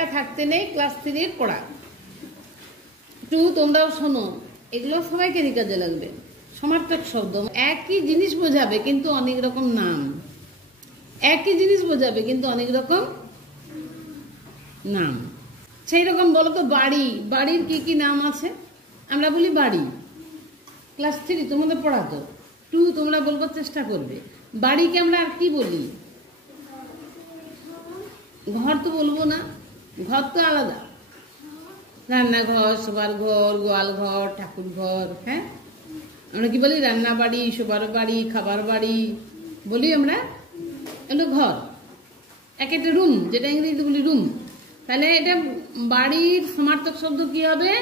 একা থাকতে নেই, ক্লাস 3 পড়া। 2 তোমরাও শোনো, এগুলো সবাইকে কাজে লাগবে। সমার্থক শব্দ একই জিনিস বোঝাবে কিন্তু অনেক রকম নাম, একই জিনিস বোঝাবে কিন্তু অনেক রকম নাম। সেই রকম বলো তো, বাড়ি, বাড়ির কি কি নাম আছে? আমরা বলি বাড়ি, ক্লাস 3 তোমাদের পড়াতো। 2 তোমরা বলবার চেষ্টা করবে। বাড়িকে আমরা আর কি বলি? ঘর তো বলবো না, ঘর তো আলাদা। রান্নাঘর, শোবার ঘর, গোয়াল ঘর, ঠাকুর ঘর। হ্যাঁ, আমরা কি বলি? রান্না বাড়ি, শোবার বাড়ি, খাবার বাড়ি বলি আমরা। এগুলো ঘর, এক একটা রুম, যেটা ইংরেজিতে বলি রুম। তাহলে এটা বাড়ির সমার্থক শব্দ কি হবে?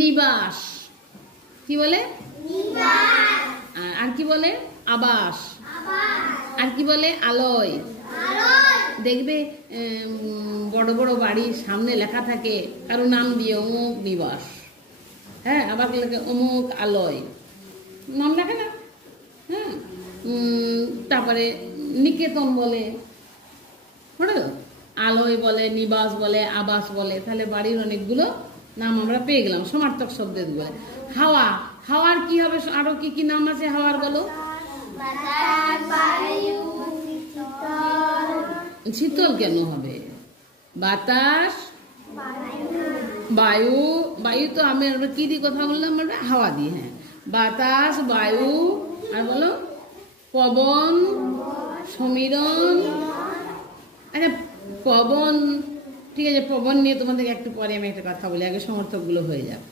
নিবাস। কি বলে? আর কি বলে? আবাস। আর কি বলে? আলয়। দেখবে বড় বড় বাড়ির সামনে লেখা থাকে কারো নাম দিয়ে অমুক নিবাস। হ্যাঁ, আবার লেখে অমুক আলয়, নাম লেখে না? হ্যাঁ, তারপরে নিকেতন বলে, আলয় বলে, নিবাস বলে, আবাস বলে। তাহলে বাড়ির অনেকগুলো নাম আমরা পেয়ে গেলাম সমার্থক শব্দের বলে। হাওয়া, হাওয়ার কি হবে? আরো কি কি নাম আছে হাওয়ার বলো? শীতল কেন হবে? বাতাস, বায়ু। বায়ু তো আমরা কি দিয়ে কথা বললাম? আমরা হাওয়া দিয়ে। হ্যাঁ, বাতাস, বায়ু, আর বলো পবন, সমীরণ। আচ্ছা, পবন ঠিক আছে, পবন নিয়ে তোমাদেরকে একটু পরে আমি একটা কথা বলি, আগে সমার্থক গুলো হয়ে যাক।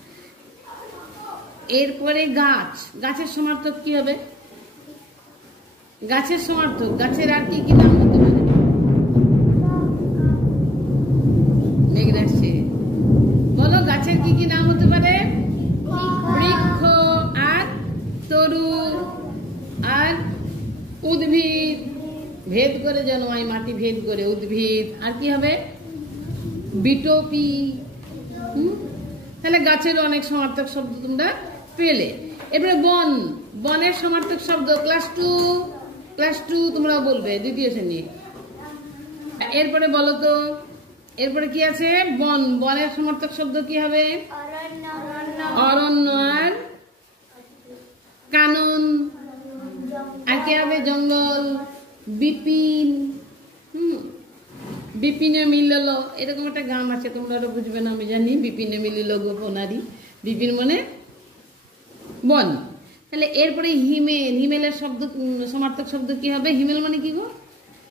এরপরে গাছ, গাছের সমার্থক কি হবে? গাছের সমার্থক, গাছের আর কি কি নাম হতে পারে? বলো, গাছের কি কি নাম হতে পারে? বৃক্ষ, আর তরু, আর উদ্ভিদ। ভেদ করে জন্মায়, মাটি ভেদ করে উদ্ভিদ। আর কি হবে? বিটোপি। তাহলে গাছের অনেক সমার্থক শব্দ তোমরা পেলে। এবারে বন, বনের সমার্থক শব্দ ক্লাস 2 তোমরা বলবে, দ্বিতীয় শ্রেণী। এরপরে বলো তো, এরপরে কি আছে? বন, বনের সমার্থক শব্দ কি হবে? অরণ্য, আর কানন। আর কি হবে? জঙ্গল। বিপিন, বিপিনে মিলল, এরকম একটা গান আছে, তোমরা বুঝবে না আমি জানি। বিপিনে মিলিল গোপনারী, বিপিন মানে বন। তাহলে এরপরে হিমেল, হিমেলের শব্দ সমার্থক শব্দ কি হবে? হিমেল মানে কি গো?